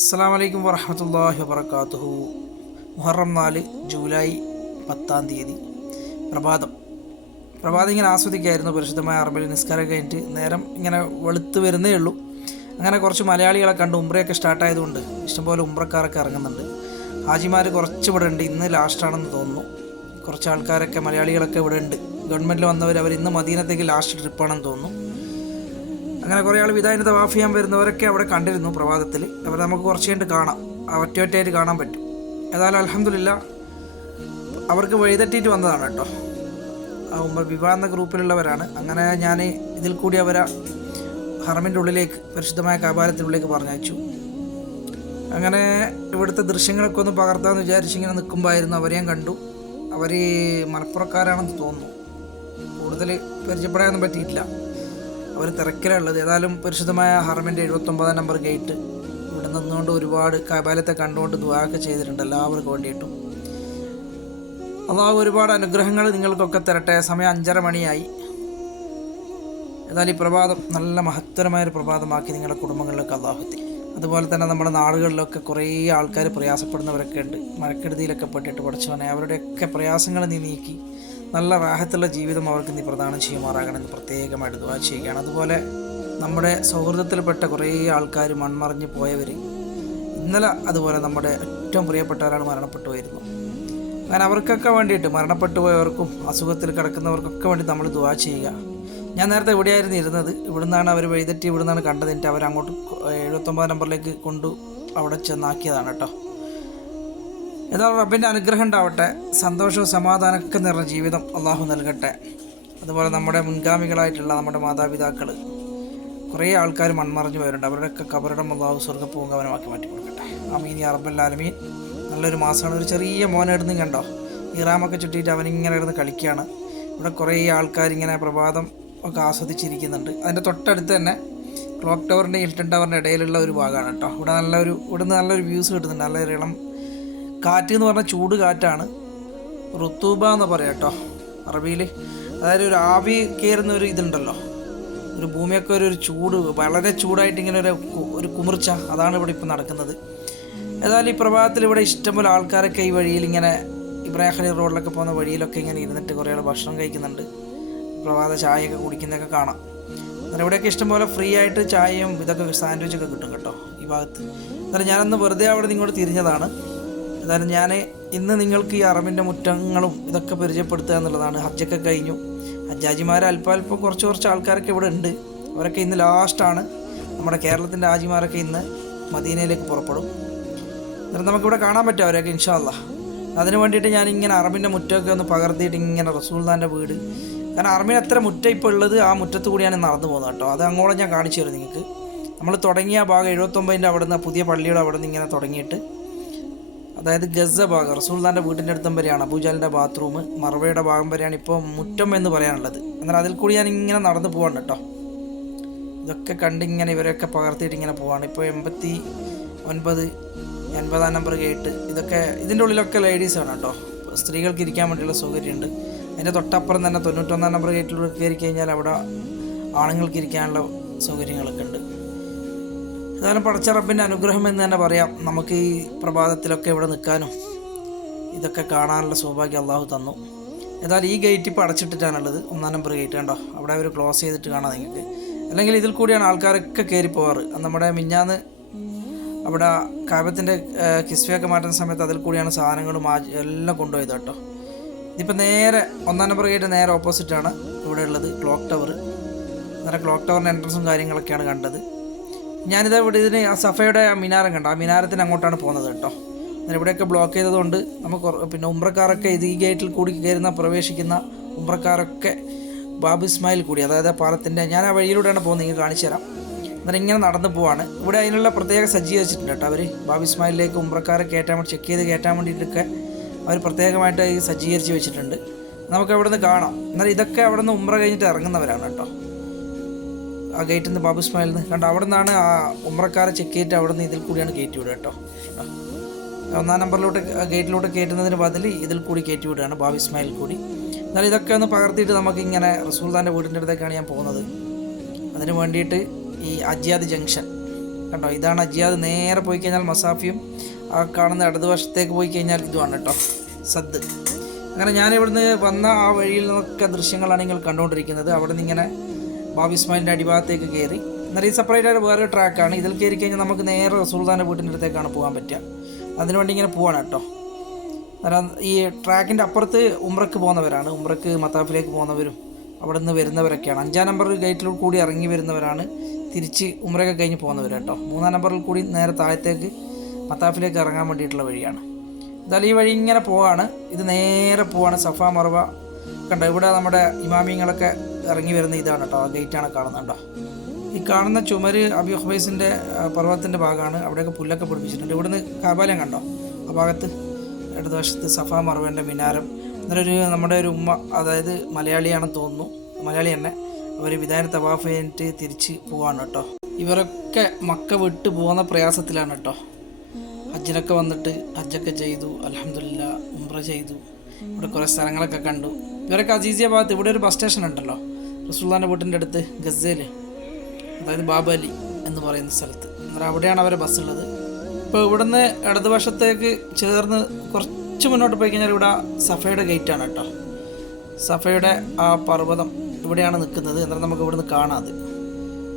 അസ്സാം വലൈക്കും വറഹമത്തല്ലാഹി വബർക്കാത്തുഹു മുഹറം നാല് ജൂലൈ പത്താം തീയതി. പ്രഭാതം. പ്രഭാതം ഇങ്ങനെ ആസ്വദിക്കായിരുന്നു. പരിശുദ്ധമായ അറബിൽ നിസ്കാരം കഴിഞ്ഞിട്ട് നേരം ഇങ്ങനെ വെളുത്ത് വരുന്നേ ഉള്ളൂ. അങ്ങനെ കുറച്ച് മലയാളികളെ കണ്ട് ഉംറയൊക്കെ സ്റ്റാർട്ടായതുകൊണ്ട് ഇഷ്ടംപോലെ ഉംറക്കാരൊക്കെ ഇറങ്ങുന്നുണ്ട്. ഹാജിമാർ കുറച്ച് ഇവിടെ ഉണ്ട്. ഇന്ന് ലാസ്റ്റാണെന്ന് തോന്നുന്നു. കുറച്ച് ആൾക്കാരൊക്കെ മലയാളികളൊക്കെ ഇവിടെ ഉണ്ട്. ഗവൺമെന്റിൽ വന്നവർ അവർ ഇന്ന് മദീനത്തേക്ക് ലാസ്റ്റ് ട്രിപ്പാണെന്ന് തോന്നുന്നു. അങ്ങനെ കുറേ ആൾ വിധാനം തവാഫ് ചെയ്യാൻ വരുന്നവരൊക്കെ അവിടെ കണ്ടിരുന്നു പ്രഭാതത്തിൽ അവർ നമുക്ക് കുറച്ച് കഴിഞ്ഞിട്ട് കാണാം. ആ ഒറ്റ കാണാൻ പറ്റും. ഏതായാലും അലഹമില്ല അവർക്ക് വഴിതെറ്റിയിട്ട് വന്നതാണ് കേട്ടോ. ആ ഉമ്മ വിവാഹ എന്ന ഗ്രൂപ്പിലുള്ളവരാണ്. അങ്ങനെ ഞാൻ ഇതിൽ കൂടി അവരെ ഹറമിന്റെ ഉള്ളിലേക്ക് പരിശുദ്ധമായ കപാലത്തിനുള്ളിലേക്ക് പറഞ്ഞയച്ചു. അങ്ങനെ ഇവിടുത്തെ ദൃശ്യങ്ങളൊക്കെ ഒന്ന് പകർത്താമെന്ന് വിചാരിച്ച് ഇങ്ങനെ നിൽക്കുമ്പോഴായിരുന്നു അവരെയും കണ്ടു. അവർ മലപ്പുറക്കാരാണെന്ന് തോന്നുന്നു. കൂടുതൽ പരിചയപ്പെടാനൊന്നും പറ്റിയിട്ടില്ല. അവർ തിരക്കിലുള്ളത്. ഏതായാലും പരിശുദ്ധമായ ഹർമിന്റെ എഴുപത്തൊമ്പതാം നമ്പർ ഗേറ്റ് ഇവിടെ നിന്നുകൊണ്ട് ഒരുപാട് കപാലത്തെ കണ്ടുകൊണ്ട് ദുവാക്ക് ചെയ്തിട്ടുണ്ട് എല്ലാവർക്കും വേണ്ടിയിട്ടും. അള്ളാഹു ഒരുപാട് അനുഗ്രഹങ്ങൾ നിങ്ങൾക്കൊക്കെ തരട്ടെ. സമയം അഞ്ചര മണിയായി. ഏതായാലും ഈ പ്രഭാതം നല്ല മഹത്തരമായൊരു പ്രഭാതമാക്കി നിങ്ങളുടെ കുടുംബങ്ങളിലൊക്കെ അള്ളാഹുത്തി അതുപോലെ തന്നെ നമ്മുടെ നാടുകളിലൊക്കെ കുറേ ആൾക്കാർ പ്രയാസപ്പെടുന്നവരൊക്കെ ഉണ്ട്. മഴക്കെടുതിയിലൊക്കെ പെട്ടിട്ട് പഠിച്ചവനെ അവരുടെയൊക്കെ പ്രയാസങ്ങൾ നീ നീക്കി. നല്ല റാഹത്തുള്ള ജീവിതം അവർക്ക് നീ പ്രദാനം ചെയ്യുമാറാകണമെന്ന് പ്രത്യേകമായിട്ട് ദുവാ ചെയ്യുകയാണ്. അതുപോലെ നമ്മുടെ സൗഹൃദത്തിൽപ്പെട്ട കുറേ ആൾക്കാർ മൺമറിഞ്ഞ് പോയവർ ഇന്നലെ അതുപോലെ നമ്മുടെ ഏറ്റവും പ്രിയപ്പെട്ട ഒരാൾ മരണപ്പെട്ടു പോയിരുന്നു. അങ്ങനെ അവർക്കൊക്കെ വേണ്ടിയിട്ട് മരണപ്പെട്ടു പോയവർക്കും അസുഖത്തിൽ കിടക്കുന്നവർക്കൊക്കെ വേണ്ടി നമ്മൾ ദുവാ ചെയ്യുക. ഞാൻ നേരത്തെ ഇവിടെയായിരുന്നു ഇരുന്നത്? ഇവിടുന്നാണ് അവർ വഴിതെറ്റി ഇവിടുന്നാണ് കണ്ടത്. എന്നിട്ട് അവർ അങ്ങോട്ട് എഴുപത്തൊമ്പത് നമ്പറിലേക്ക് കൊണ്ടു അവിടെ ചെന്നാക്കിയതാണ് കേട്ടോ. ഏതായാലും റബ്ബിന്റെ അനുഗ്രഹം ഉണ്ടാവട്ടെ സന്തോഷവും സമാധാനമൊക്കെ നിറഞ്ഞ ജീവിതം അള്ളാഹു നൽകട്ടെ. അതുപോലെ നമ്മുടെ മുൻഗാമികളായിട്ടുള്ള നമ്മുടെ മാതാപിതാക്കൾ കുറേ ആൾക്കാർ മൺമറഞ്ഞു പോയിട്ടുണ്ട്. അവരുടെയൊക്കെ കബറിടം അള്ളാഹു സ്വർഗപ്പൂങ്കവനമാക്കി മാറ്റി കൊടുക്കട്ടെ അമീൻ ഈ അറബല്ലാലമീൻ നല്ലൊരു മാസമാണ്. ഒരു ചെറിയ മോനെടുന്ന് കണ്ടോ? ഇറാമൊക്കെ ചുറ്റിയിട്ട് അവനിങ്ങനെ ഇരുന്ന് കളിക്കുകയാണ്. ഇവിടെ കുറേ ആൾക്കാരിങ്ങനെ പ്രഭാതം ഒക്കെ ആസ്വദിച്ചിരിക്കുന്നുണ്ട്. അതിന്റെ തൊട്ടടുത്ത് തന്നെ ക്ലോക്ക് ടവറിന്റെ ഹിൽട്ടൺ ടവറിന്റെ ഇടയിലുള്ള ഒരു ഭാഗമാണ് കേട്ടോ. ഇവിടെ നല്ലൊരു ഇവിടുന്ന് നല്ലൊരു വ്യൂസ് കിട്ടുന്നുണ്ട്. നല്ലൊരു ഇളം കാറ്റ് എന്ന് പറഞ്ഞാൽ ചൂട് കാറ്റാണ്. ഋത്തൂബ എന്ന് പറയാം കേട്ടോ അറബിയിൽ അതായത് ഒരു ആവി കയറുന്ന ഒരു ഇതുണ്ടല്ലോ. ഒരു ഭൂമിയൊക്കെ ഒരു ചൂട് വളരെ ചൂടായിട്ട് ഇങ്ങനെ ഒരു ഒരു കുമിർച്ച അതാണ് ഇവിടെ ഇപ്പം നടക്കുന്നത്. ഏതായാലും ഈ പ്രഭാതത്തിൽ ഇവിടെ ഇഷ്ടംപോലെ ആൾക്കാരൊക്കെ ഈ വഴിയിൽ ഇങ്ങനെ ഇബ്രാഹിം റോഡിലൊക്കെ പോകുന്ന വഴിയിലൊക്കെ ഇങ്ങനെ ഇരുന്നിട്ട് കുറേ ആൾ ഭക്ഷണം കഴിക്കുന്നുണ്ട്. പ്രഭാത ചായയൊക്കെ കുടിക്കുന്നതൊക്കെ കാണാം. എന്നാൽ ഇവിടെയൊക്കെ ഇഷ്ടംപോലെ ഫ്രീ ആയിട്ട് ചായയും ഇതൊക്കെ സാൻഡ്വിച്ചൊക്കെ കിട്ടും കേട്ടോ ഈ ഭാഗത്ത്. എന്നാലും ഞാനൊന്ന് വെറുതെ അവിടെ നിങ്ങോട്ട് തിരിഞ്ഞതാണ്. ഏതായാലും ഞാൻ ഇന്ന് നിങ്ങൾക്ക് ഈ അറബിന്റെ മുറ്റങ്ങളും ഇതൊക്കെ പരിചയപ്പെടുത്തുക എന്നുള്ളതാണ്. ഹജ്ജൊക്കെ കഴിഞ്ഞു. ഹജ്ജാജിമാർ അല്പം അല്പം കുറച്ച് കുറച്ച് ആൾക്കാരൊക്കെ ഇവിടെ ഉണ്ട്. അവരൊക്കെ ഇന്ന് ലാസ്റ്റാണ് നമ്മുടെ കേരളത്തിന്റെ ഹാജിമാരൊക്കെ ഇന്ന് മദീനയിലേക്ക് പുറപ്പെടും. എന്നിട്ട് നമുക്കിവിടെ കാണാൻ പറ്റും അവരൊക്കെ ഇൻഷാല്ല അതിന് വേണ്ടിയിട്ട് ഞാൻ ഇങ്ങനെ അറബിന്റെ മുറ്റമൊക്കെ ഒന്ന് പകർത്തിയിട്ട് ഇങ്ങനെ റസൂൽദാന്റെ വീട്. കാരണം അറബിന് എത്ര മുറ്റം ഇപ്പോൾ ഉള്ളത് ആ മുറ്റത്ത് കൂടിയാണ് നടന്നു പോകുന്നത് കേട്ടോ. അത് അങ്ങോളം ഞാൻ കാണിച്ചു തരും നിങ്ങൾക്ക്. നമ്മൾ തുടങ്ങിയ ഭാഗം എഴുപത്തൊമ്പതിന്റെ അവിടെ നിന്ന് പുതിയ പള്ളിയുടെ അവിടെ നിന്ന് ഇങ്ങനെ തുടങ്ങിയിട്ട് അതായത് ഗസ ഭാഗം റസൂൽദാന്റെ വീട്ടിന്റെ അടുത്തം വരെയാണ് അബൂജാലിന്റെ ബാത്റൂം മറവയുടെ ഭാഗം വരെയാണ് ഇപ്പോൾ മുറ്റം എന്ന് പറയാനുള്ളത്. എന്നാൽ അതിൽ കൂടി ഞാൻ ഇങ്ങനെ നടന്നു പോവാണ് കേട്ടോ. ഇതൊക്കെ കണ്ടിങ്ങനെ ഇവരെയൊക്കെ പകർത്തിയിട്ട് ഇങ്ങനെ പോവാണ്. ഇപ്പോൾ എൺപത്തി ഒൻപത് എൺപതാം നമ്പർ ഗേറ്റ് ഇതൊക്കെ ഇതിന്റെ ഉള്ളിലൊക്കെ ലേഡീസാണ് കേട്ടോ. സ്ത്രീകൾക്ക് ഇരിക്കാൻ വേണ്ടിയുള്ള സൗകര്യമുണ്ട്. അതിന്റെ തൊട്ടപ്പുറം തന്നെ തൊണ്ണൂറ്റൊന്നാം നമ്പർ ഗേറ്റിലൂടെ കയറി കഴിഞ്ഞാൽ അവിടെ ആണുങ്ങൾക്ക് ഇരിക്കാനുള്ള സൗകര്യങ്ങളൊക്കെ ഉണ്ട്. ഏതായാലും പടച്ച റബ്ബിന്റെ അനുഗ്രഹം എന്ന് തന്നെ പറയാം. നമുക്ക് ഈ പ്രഭാതത്തിലൊക്കെ ഇവിടെ നിൽക്കാനും ഇതൊക്കെ കാണാനുള്ള സൗഭാഗ്യം അള്ളാഹു തന്നു. ഏതായാലും ഈ ഗേറ്റ് ഇപ്പോൾ അടച്ചിട്ടിട്ടാണുള്ളത്. ഒന്നാം നമ്പർ ഗേറ്റ് കണ്ടോ? അവിടെ അവർ ക്ലോസ് ചെയ്തിട്ട് കാണാം നിങ്ങൾക്ക്. അല്ലെങ്കിൽ ഇതിൽ കൂടിയാണ് ആൾക്കാരൊക്കെ കയറി പോകാറ് നമ്മുടെ മിഞ്ഞാന്ന് അവിടെ കാവ്യത്തിന്റെ കിസ്വയൊക്കെ മാറ്റുന്ന സമയത്ത് അതിൽ കൂടിയാണ് സാധനങ്ങളും എല്ലാം കൊണ്ടുപോയത് കേട്ടോ. ഇതിപ്പോൾ നേരെ ഒന്നാം നമ്പർ ഗേറ്റ് നേരെ ഓപ്പോസിറ്റാണ് ഇവിടെ ഉള്ളത് ക്ലോക്ക് ടവർ അന്നേരം ക്ലോക്ക് ടവറിന്റെ എൻട്രൻസും കാര്യങ്ങളൊക്കെയാണ് കണ്ടത്. ഞാനിത് ഇവിടെ ഇതിന് ആ സഫയുടെ ആ മിനാരം കണ്ടോ. ആ മിനാരത്തിന് അങ്ങോട്ടാണ് പോകുന്നത് കേട്ടോ. അന്നേരം ഇവിടെയൊക്കെ ബ്ലോക്ക് ചെയ്തതുകൊണ്ട് നമുക്ക് പിന്നെ ഉമ്രക്കാരൊക്കെ ഇത് ഈ ഗേറ്റിൽ കൂടി കയറുന്ന പ്രവേശിക്കുന്ന ഉമ്രക്കാരൊക്കെ ബാബു ഇസ്മായിൽ കൂടി അതായത് ആ പാലത്തിന്റെ ഞാൻ ആ വഴിയിലൂടെയാണ് പോകുന്നത് നിങ്ങൾക്ക് കാണിച്ചു തരാം. എന്നാൽ ഇങ്ങനെ നടന്നു പോവാണ്. ഇവിടെ അതിനുള്ള പ്രത്യേക സജ്ജീകരിച്ചിട്ടുണ്ട് കേട്ടോ അവർ ബാബു ഇസ്മായിലേക്ക് ഉമ്രക്കാരെ കയറ്റാൻ വേണ്ടി ചെക്ക് ചെയ്ത് കയറ്റാൻ വേണ്ടിയിട്ടൊക്കെ അവർ പ്രത്യേകമായിട്ട് സജ്ജീകരിച്ച് വെച്ചിട്ടുണ്ട്. നമുക്ക് അവിടെ നിന്ന് കാണാം. എന്നാൽ ഇതൊക്കെ അവിടെ നിന്ന് ഉമ്ര കഴിഞ്ഞിട്ട് ഇറങ്ങുന്നവരാണ് കേട്ടോ. ആ ഗേറ്റിൽ നിന്ന് ബാബു ഇസ്മായിൽ നിന്ന് കണ്ടോ അവിടെ നിന്നാണ് ആ ഉമ്രക്കാരെ ചെക്ക് ചെയ്തിട്ട് അവിടെ നിന്ന് ഇതിൽ കൂടിയാണ് കയറ്റി വിടുക കേട്ടോ. ഒന്നാം നമ്പറിലോട്ട് ഗേറ്റിലോട്ട് കയറ്റുന്നതിന് ബദൽ ഇതിൽ കൂടി കയറ്റി വിടുകയാണ് ബാബു ഇസ്മായിൽ കൂടി. എന്നാൽ ഇതൊക്കെ ഒന്ന് പകർത്തിയിട്ട് നമുക്ക് ഇങ്ങനെ റസൂൽദാന്റെ വീടിന്റെ അടുത്തേക്കാണ് ഞാൻ പോകുന്നത്. അതിന് വേണ്ടിയിട്ട് ഈ അജ്യാദ് ജംഗ്ഷൻ. കണ്ടോ ഇതാണ് അജിയാദ്. നേരെ പോയി കഴിഞ്ഞാൽ മസാഫിയും ആ കാണുന്ന ഇടതുവശത്തേക്ക് പോയി കഴിഞ്ഞാൽ ഇതുമാണ് കേട്ടോ സദ്. അങ്ങനെ ഞാൻ ഇവിടുന്ന് വന്ന ആ വഴിയിൽ നിന്നൊക്കെ ദൃശ്യങ്ങളാണ് നിങ്ങൾ കണ്ടുകൊണ്ടിരിക്കുന്നത്. അവിടെ നിന്ന് ഇങ്ങനെ ബാബി ഇസ്മായിലിന്റെ അടിഭാഗത്തേക്ക് കയറി. എന്നാൽ ഈ സെപ്പറേറ്റ് ആയിട്ട് വേറെ ട്രാക്കാണ് ഇതിൽ കയറി കഴിഞ്ഞാൽ നമുക്ക് നേരെ റസൂൽദാന്റെ വീട്ടിന്റെ അടുത്തേക്കാണ് പോകാൻ പറ്റുക. അതിനുവേണ്ടി ഇങ്ങനെ പോവാണ് കേട്ടോ. അന്നേരം ഈ ട്രാക്കിന്റെ അപ്പുറത്ത് ഉമ്രക്ക് പോകുന്നവരാണ്. ഉമ്രക്ക് മത്താഫിലേക്ക് പോകുന്നവരും അവിടെ നിന്ന് വരുന്നവരൊക്കെയാണ്. അഞ്ചാം നമ്പർ ഗേറ്റിൽ കൂടി ഇറങ്ങി വരുന്നവരാണ്. തിരിച്ച് ഉമ്രയൊക്കെ കഴിഞ്ഞ് പോകുന്നവർ കേട്ടോ. മൂന്നാം നമ്പറിൽ കൂടി നേരെ താഴത്തേക്ക് മത്താഫിലേക്ക് ഇറങ്ങാൻ വേണ്ടിയിട്ടുള്ള വഴിയാണ്. എന്തായാലും ഈ വഴി ഇങ്ങനെ പോവാണ്. ഇത് നേരെ പോവാണ് സഫ മറവ കണ്ടോ ഇവിടെ നമ്മുടെ ഇമാമിങ്ങളൊക്കെ ഇറങ്ങി വരുന്ന ഇതാണ് കേട്ടോ ആ ഗേറ്റാണ് കാണുന്നത് കേട്ടോ ഈ കാണുന്ന ചുമര് അബി ഹുബൈസിന്റെ പർവതത്തിന്റെ ഭാഗമാണ്. അവിടെയൊക്കെ പുല്ലൊക്കെ പിടിപ്പിച്ചിട്ടുണ്ട്. ഇവിടുന്ന് കാബാലയം കണ്ടോ? ആ ഭാഗത്ത് ഇടതുവശത്ത് സഫ മറുവേന്റെ മിനാരം. എന്നൊരു നമ്മുടെ ഒരു ഉമ്മ അതായത് മലയാളിയാണെന്ന് തോന്നുന്നു മലയാളി തന്നെ അവർ വിധാന തവാഫ് കഴിഞ്ഞിട്ട് തിരിച്ച് പോവാണ് കേട്ടോ. ഇവരൊക്കെ മക്ക വിട്ട് പോകുന്ന പ്രയാസത്തിലാണ് കേട്ടോ. ഹജ്ജിനൊക്കെ വന്നിട്ട് ഹജ്ജൊക്കെ ചെയ്തു അലഹമില്ല ഉംറ ചെയ്തു. ഇവിടെ കുറേ സ്ഥലങ്ങളൊക്കെ കണ്ടു. ഇവരൊക്കെ അസീസിയ ഭാഗത്ത് ഇവിടെ ഒരു ബസ് സ്റ്റേഷൻ ഉണ്ടല്ലോ. റസൂള്ളാന്റെ വീട്ടിന്റെ അടുത്ത് ഗസേൽ അതായത് ബാബാലി എന്ന് പറയുന്ന സ്ഥലത്ത്. അന്നേരം അവിടെയാണ് അവരെ ബസ് ഉള്ളത്. ഇപ്പോൾ ഇവിടുന്ന് ഇടതുവശത്തേക്ക് ചേർന്ന് കുറച്ച് മുന്നോട്ട് പോയി കഴിഞ്ഞാൽ ഇവിടെ സഫയുടെ ഗേറ്റാണ് കേട്ടോ. സഫയുടെ ആ പർവതം ഇവിടെയാണ് നിൽക്കുന്നത്. എന്നാൽ നമുക്ക് ഇവിടുന്ന് കാണാതെ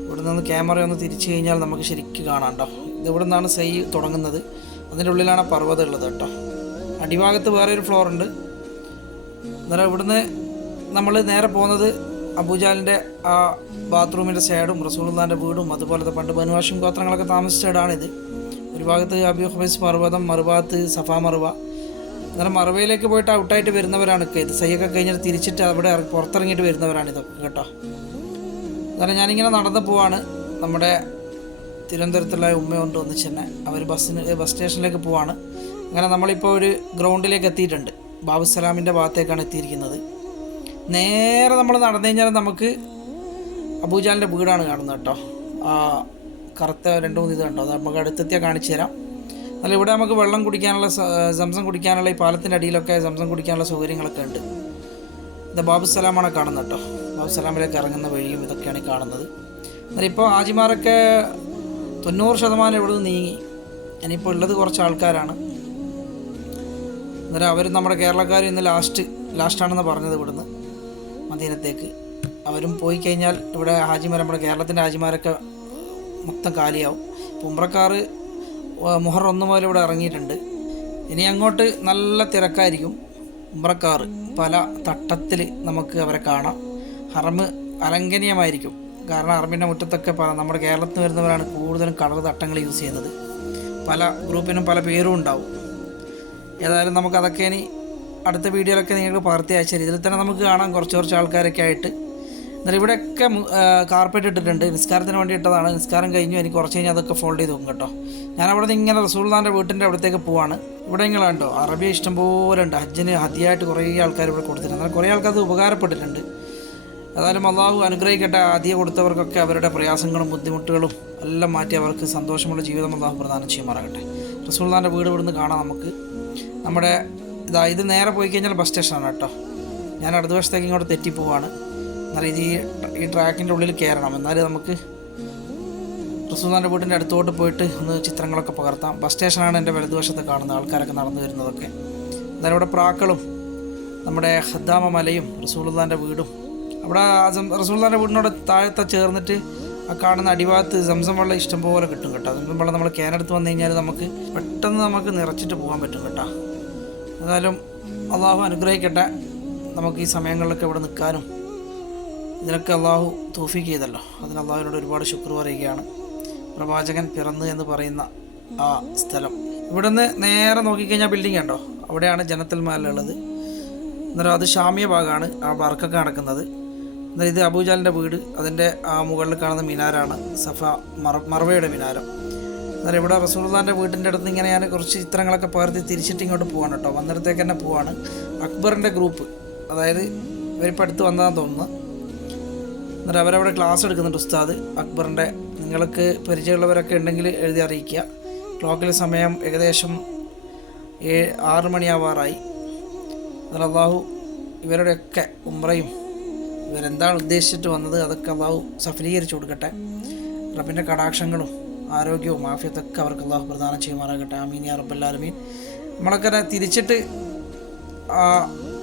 ഇവിടെ നിന്ന് ക്യാമറ ഒന്ന് തിരിച്ചു കഴിഞ്ഞാൽ നമുക്ക് ശരിക്കും കാണാം കേട്ടോ. ഇത് ഇവിടെ നിന്നാണ് സൈ തുടങ്ങുന്നത്. അതിന്റെ ഉള്ളിലാണ് പർവതം ഉള്ളത് കേട്ടോ. അടിഭാഗത്ത് വേറെ ഒരു ഫ്ലോർ ഉണ്ട്. എന്നാൽ ഇവിടുന്ന് നമ്മൾ നേരെ പോകുന്നത് അബൂജാലിന്റെ ആ ബാത്റൂമിന്റെ സൈഡും റസൂൽദാന്റെ വീടും അതുപോലത്തെ പണ്ട് ബനുവാഷും ഗോത്രങ്ങളൊക്കെ താമസിച്ച ഇടാണിത്. ഒരു ഭാഗത്ത് അബി ഹുബൈസ് മറുപതം മറുഭാഗത്ത് സഫാ മറുവ അന്നേരം മറുവയിലേക്ക് പോയിട്ട് ഔട്ടായിട്ട് വരുന്നവരാണ് ഇത്. സയ്യൊക്കെ കഴിഞ്ഞിട്ട് തിരിച്ചിട്ട് അവിടെ പുറത്തിറങ്ങിയിട്ട് വരുന്നവരാണ് കേട്ടോ. അന്നേരം ഞാനിങ്ങനെ നടന്നു പോവാണ്. നമ്മുടെ തിരുവനന്തപുരത്തുള്ള ഉമ്മയുണ്ട് ഒന്നിച്ച് തന്നെ അവർ ബസ്സിന് ബസ് സ്റ്റേഷനിലേക്ക് പോവാണ്. അങ്ങനെ നമ്മളിപ്പോൾ ഒരു ഗ്രൗണ്ടിലേക്ക് എത്തിയിട്ടുണ്ട്. ബാബുസലാമിന്റെ ഭാഗത്തേക്കാണ് എത്തിയിരിക്കുന്നത്. നേരെ നമ്മൾ നടന്നു കഴിഞ്ഞാൽ നമുക്ക് അബൂജാലിന്റെ വീടാണ് കാണുന്നത് കേട്ടോ. ആ കറുത്ത രണ്ട് മൂന്ന് ഇത് കണ്ടോ? അത് നമുക്ക് അടുത്തെത്തിയാൽ കാണിച്ചു തരാം. എന്നാൽ ഇവിടെ നമുക്ക് വെള്ളം കുടിക്കാനുള്ള സംസം കുടിക്കാനുള്ള ഈ പാലത്തിന്റെ അടിയിലൊക്കെ സംസം കുടിക്കാനുള്ള സൗകര്യങ്ങളൊക്കെ ഉണ്ട്. ഇത് ബാബുസലാമാണ് കാണുന്നത് കേട്ടോ. ബാബുസലാമിലേക്ക് ഇറങ്ങുന്ന വഴിയും ഇതൊക്കെയാണ് കാണുന്നത്. എന്നാൽ ഇപ്പോൾ ആജിമാരൊക്കെ തൊണ്ണൂറ് ശതമാനം ഇവിടെ നിന്ന് നീങ്ങി. ഇനിയിപ്പോൾ ഉള്ളത് കുറച്ച് ആൾക്കാരാണ്. അന്നേരം അവർ നമ്മുടെ കേരളക്കാർ ഇന്ന് ലാസ്റ്റ് ലാസ്റ്റാണെന്ന് പറഞ്ഞത് ഇവിടുന്ന്. മദീനത്തേക്ക്. അവരും പോയി കഴിഞ്ഞാൽ ഇവിടെ ഹാജിമാർ നമ്മുടെ കേരളത്തിന്റെ ഹാജിമാരൊക്കെ മൊത്തം കാലിയാവും. ഇപ്പോൾ ഉമ്രക്കാർ മുഹർ ഒന്ന് മുതൽ ഇവിടെ ഇറങ്ങിയിട്ടുണ്ട്. ഇനി അങ്ങോട്ട് നല്ല തിരക്കായിരിക്കും ഉമ്രക്കാർ പല തട്ടത്തിൽ നമുക്ക് അവരെ കാണാം. ഹറമ് അലങ്കനീയമായിരിക്കും. കാരണം ഹറമിന്റെ മുറ്റത്തൊക്കെ പല നമ്മുടെ കേരളത്തിൽ നിന്ന് വരുന്നവരാണ് കൂടുതലും കളർ തട്ടങ്ങൾ യൂസ് ചെയ്യുന്നത്. പല ഗ്രൂപ്പിനും പല പേരും ഉണ്ടാവും. ഏതായാലും നമുക്കതൊക്കെ ഇനി അടുത്ത വീഡിയോയിലൊക്കെ നിങ്ങൾക്ക് പകർത്തി അയച്ച ഇതിൽ തന്നെ നമുക്ക് കാണാം കുറച്ച് കുറച്ച് ആൾക്കാരൊക്കെ ആയിട്ട്. എന്നാൽ ഇവിടെയൊക്കെ കാർപ്പറ്റ് ഇട്ടിട്ടുണ്ട്. നിസ്കാരത്തിന് വേണ്ടി ഇട്ടതാണ്. നിസ്കാരം കഴിഞ്ഞു. എനിക്ക് കുറച്ച് കഴിഞ്ഞാൽ അതൊക്കെ ഫോൾഡ് ചെയ്ത് നോക്കും കേട്ടോ. ഞാൻ അവിടെ നിന്ന് ഇങ്ങനെ റസൂൽദാന്റെ വീട്ടിന്റെ അവിടത്തേക്ക് പോവാണ്. ഇവിടെ ഇങ്ങനെ കണ്ടോ? അറബി ഇഷ്ടംപോലെ ഉണ്ട്. ഹജ്ജിന് ഹദിയായിട്ട് കുറേ ആൾക്കാർ ഇവിടെ കൊടുത്തിട്ടുണ്ട്. എന്നാൽ കുറേ ആൾക്കാർ അത് ഉപകാരപ്പെട്ടിട്ടുണ്ട്. ഏതായാലും അള്ളാഹു അനുഗ്രഹിക്കട്ടെ. ആദ്യ കൊടുത്തവർക്കൊക്കെ അവരുടെ പ്രയാസങ്ങളും ബുദ്ധിമുട്ടുകളും എല്ലാം മാറ്റി അവർക്ക് സന്തോഷമുള്ള ജീവിതം അള്ളാഹു പ്രദാനം ചെയ്യുമാറാകട്ടെ. റസൂൽദാന്റെ വീട് ഇവിടുന്ന് കാണാം നമുക്ക്. നമ്മുടെ ഇതാ ഇത് നേരെ പോയി കഴിഞ്ഞാൽ ബസ് സ്റ്റേഷനാണ് കേട്ടോ. ഞാൻ അടുത്ത വശത്തേക്ക് ഇങ്ങോട്ട് തെറ്റിപ്പോവാണ്. എന്നാൽ ഇത് ഈ ട്രാക്കിന്റെ ഉള്ളിൽ കയറണം എന്നാൽ നമുക്ക് റസൂദാന്റെ വീടിന്റെ അടുത്തോട്ട് പോയിട്ട് ഒന്ന് ചിത്രങ്ങളൊക്കെ പകർത്താം. ബസ് സ്റ്റേഷനാണ് എന്റെ വലതുവശത്ത് കാണുന്നത് ആൾക്കാരൊക്കെ നടന്നു വരുന്നതൊക്കെ. എന്നാലും ഇവിടെ പ്രാക്കളും നമ്മുടെ ഹദ്ദാമ മലയും റസൂൽദാന്റെ വീടും. അവിടെ റസൂൽദാന്റെ വീടിനോട് താഴത്തെ ചേർന്നിട്ട് ആ കാണുന്ന അടിഭാഗത്ത് സംസം വെള്ളം ഇഷ്ടംപോലെ കിട്ടും കേട്ടോ. സംസം വെള്ളം നമ്മൾ ക്യാനെടുത്ത് വന്നു കഴിഞ്ഞാൽ നമുക്ക് പെട്ടെന്ന് നമുക്ക് നിറച്ചിട്ട് പോകാൻ പറ്റും കേട്ടോ. ഏതായാലും അള്ളാഹു അനുഗ്രഹിക്കട്ടെ. നമുക്ക് ഈ സമയങ്ങളിലൊക്കെ ഇവിടെ നിൽക്കാനും ഇതിനൊക്കെ അള്ളാഹു തോഫീക്ക് ചെയ്തല്ലോ. അതിന് അള്ളാഹുവിനോട് ഒരുപാട് ശുക്ർ പറയുകയാണ്. പ്രവാചകൻ പിറന്നു എന്ന് പറയുന്ന ആ സ്ഥലം. ഇവിടുന്ന് നേരെ നോക്കിക്കഴിഞ്ഞാൽ ബിൽഡിംഗ് ഉണ്ടോ? അവിടെയാണ് ജനത്തൽ മാലുള്ളത് അന്നേരം അത് ഷാമിയ ഭാഗമാണ് ആ വർക്കൊക്കെ നടക്കുന്നത്. എന്നാൽ ഇത് അബൂജാലിന്റെ വീട്. അതിന്റെ ആ മുകളിൽ കാണുന്ന മിനാരാണ് സഫ മറ മറവയുടെ മിനാരം. എന്നാൽ ഇവിടെ റസൂൽദാന്റെ വീട്ടിന്റെ അടുത്ത് ഇങ്ങനെ ഞാൻ കുറച്ച് ചിത്രങ്ങളൊക്കെ പകർത്തി തിരിച്ചിട്ട് ഇങ്ങോട്ട് പോവാണ് കേട്ടോ. വന്നിടത്തേക്ക് തന്നെ പോവാണ്. അക്ബറിന്റെ ഗ്രൂപ്പ് അതായത് ഇവരിപ്പോൾ അടുത്ത് വന്നതാണെന്ന് തോന്നുന്നു. എന്നിട്ട് അവരവിടെ ക്ലാസ് എടുക്കുന്നുണ്ട് ഉസ്താദ്. അക്ബറിന്റെ നിങ്ങൾക്ക് പരിചയമുള്ളവരൊക്കെ ഉണ്ടെങ്കിൽ എഴുതി അറിയിക്കുക. ക്ലോക്കിൽ സമയം ഏകദേശം ഏ ആറ് മണിയാവാറായി. എന്നാൽ അള്ളാഹു ഇവരുടെയൊക്കെ ഉമ്രയും ഇവരെന്താണ് ഉദ്ദേശിച്ചിട്ട് വന്നത് അതൊക്കെ അള്ളാഹു സഫലീകരിച്ചു കൊടുക്കട്ടെ. റബ്ബിന്റെ കടാക്ഷങ്ങളും ആരോഗ്യവും ആഫിയത്തൊക്കെ അവർക്ക് അള്ളാഹു പ്രദാനം ചെയ്യുമാറാകട്ടെ. ആമീൻ യാ റബ്ബല്ലാലമീൻ നമ്മളൊക്കെ തിരിച്ചിട്ട്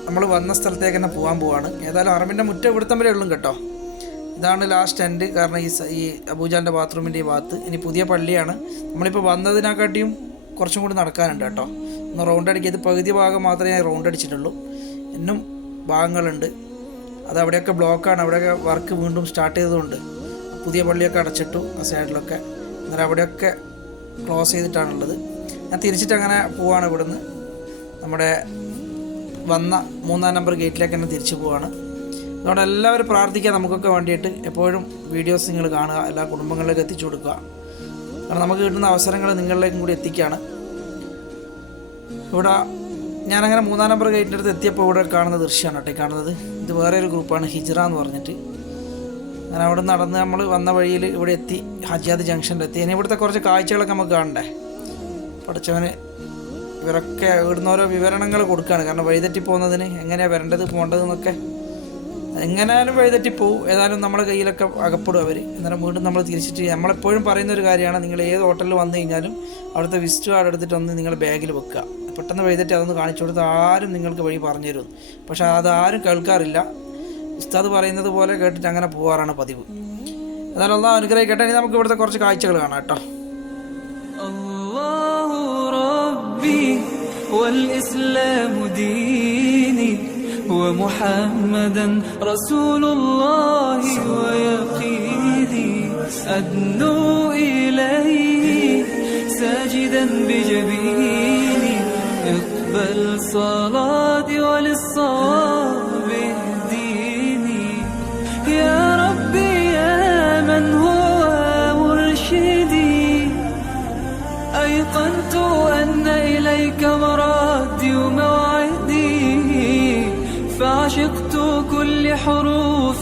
നമ്മൾ വന്ന സ്ഥലത്തേക്ക് തന്നെ പോകാൻ പോവാണ്. ഏതായാലും അറബിന്റെ മുറ്റം ഇവിടുത്തെ വരെ ഉള്ളും കേട്ടോ. ഇതാണ് ലാസ്റ്റ് എൻഡ് കാരണം ഈ ഈ അബൂജാന്റെ ബാത്റൂമിന്റെ ഈ ഭാഗത്ത് ഇനി പുതിയ പള്ളിയാണ്. നമ്മളിപ്പോൾ വന്നതിനെക്കാട്ടിയും കുറച്ചും കൂടി നടക്കാനുണ്ട് കേട്ടോ. ഒന്ന് റൗണ്ട് അടിക്കുക. ഇത് പകുതി ഭാഗം മാത്രമേ ഞാൻ റൗണ്ട് അടിച്ചിട്ടുള്ളൂ. ഇന്നും ഭാഗങ്ങളുണ്ട്. അത് അവിടെയൊക്കെ ബ്ലോക്കാണ് അവിടെയൊക്കെ വർക്ക് വീണ്ടും സ്റ്റാർട്ട് ചെയ്തതുകൊണ്ട് പുതിയ പള്ളിയൊക്കെ അടച്ചിട്ടു ആ സൈഡിലൊക്കെ അന്നേരം അവിടെയൊക്കെ ക്ലോസ് ചെയ്തിട്ടാണുള്ളത്. ഞാൻ തിരിച്ചിട്ട് അങ്ങനെ പോവാണ് ഇവിടുന്ന്. നമ്മുടെ വന്ന മൂന്നാം നമ്പർ ഗേറ്റിലേക്ക് തന്നെ തിരിച്ചു പോവാണ്. അതുകൊണ്ട് എല്ലാവരും പ്രാർത്ഥിക്കുക നമുക്കൊക്കെ വേണ്ടിയിട്ട്. എപ്പോഴും വീഡിയോസ് നിങ്ങൾ കാണുക എല്ലാ കുടുംബങ്ങളിലേക്ക് എത്തിച്ചു കൊടുക്കുക. കാരണം നമുക്ക് കിട്ടുന്ന അവസരങ്ങൾ നിങ്ങളിലേക്കും കൂടി എത്തിക്കുകയാണ് ഇവിടെ ഞാനങ്ങനെ മൂന്നാം നമ്പർ ഗേറ്റിന്റെ അടുത്ത് എത്തിയപ്പോൾ ഇവിടെ കാണുന്ന ദൃശ്യമാണ് കേട്ടോ കാണുന്നത്. ഇത് വേറെ ഒരു ഗ്രൂപ്പാണ് ഹിജ്റ എന്ന് പറഞ്ഞിട്ട്. അങ്ങനെ അവിടെ നടന്ന് നമ്മൾ വന്ന വഴിയിൽ ഇവിടെ എത്തി ഹജിയാദ് ജംഗ്ഷനിലെത്തി ഇനി ഇവിടുത്തെ കുറച്ച് കാഴ്ചകളൊക്കെ നമുക്ക് കാണണ്ടേ? പഠിച്ചവന് ഇവരൊക്കെ ഇവിടുന്ന് ഓരോ വിവരണങ്ങൾ കൊടുക്കുകയാണ് കാരണം വഴിതെറ്റി പോകുന്നതിന് എങ്ങനെയാണ് വരേണ്ടത് പോകേണ്ടതെന്നൊക്കെ എങ്ങനെയാലും വഴിതെറ്റി പോകും ഏതായാലും നമ്മുടെ കയ്യിലൊക്കെ അകപ്പെടും അവർ എന്നാലും വീണ്ടും നമ്മൾ തിരിച്ചിട്ട് നമ്മളെപ്പോഴും പറയുന്ന ഒരു കാര്യമാണ്. നിങ്ങൾ ഏത് ഹോട്ടലിൽ വന്നു കഴിഞ്ഞാലും അവിടുത്തെ വിസിറ്റ് കാർഡ് എടുത്തിട്ട് ഒന്ന് നിങ്ങൾ ബാഗിൽ വെക്കുക. പെട്ടെന്ന് വഴിതെറ്റി അതൊന്ന് കാണിച്ചു കൊടുത്ത് ആരും നിങ്ങൾക്ക് വഴി പറഞ്ഞു തരും പക്ഷേ അതാരും കേൾക്കാറില്ല. ഉസ്താദ് പറയുന്നത് പോലെ കേട്ടിട്ട് അങ്ങനെ പോകാറാണ് പതിവ് എന്നാലും ഒന്ന് അനുഗ്രഹിക്കട്ടെ ഇനി നമുക്ക് ഇവിടുത്തെ കുറച്ച് കാഴ്ചകൾ കാണാം കേട്ടോ الله ربي والإسلام ديني ومحمدا رسول الله ويقيني أدنو إليه ساجدا بجبيني اقبل صلاتي وللصواب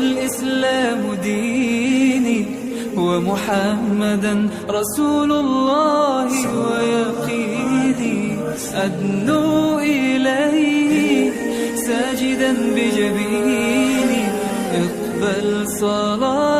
والإسلام ديني ومحمدا رسول الله ويقيني. أدنو إليه ساجدا بجبيني. اقبل صلاتي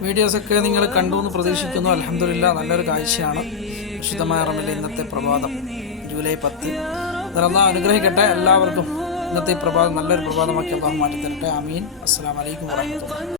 വീഡിയോസൊക്കെ നിങ്ങൾ കണ്ടു എന്ന് പ്രതീക്ഷിക്കുന്നു. അലഹമില്ല നല്ലൊരു കാഴ്ചയാണ്. വിശുദ്ധമായ റമിലെ ഇന്നത്തെ പ്രഭാതം. ജൂലൈ പത്ത്. അതെല്ലാം അനുഗ്രഹിക്കട്ടെ. എല്ലാവർക്കും ഇന്നത്തെ പ്രഭാതം നല്ലൊരു പ്രഭാതമാക്കി അള്ളാഹു മാറ്റി തരട്ടെ അമീൻ അസ്സാം വലൈക്കും വാഹമത്തുള്ള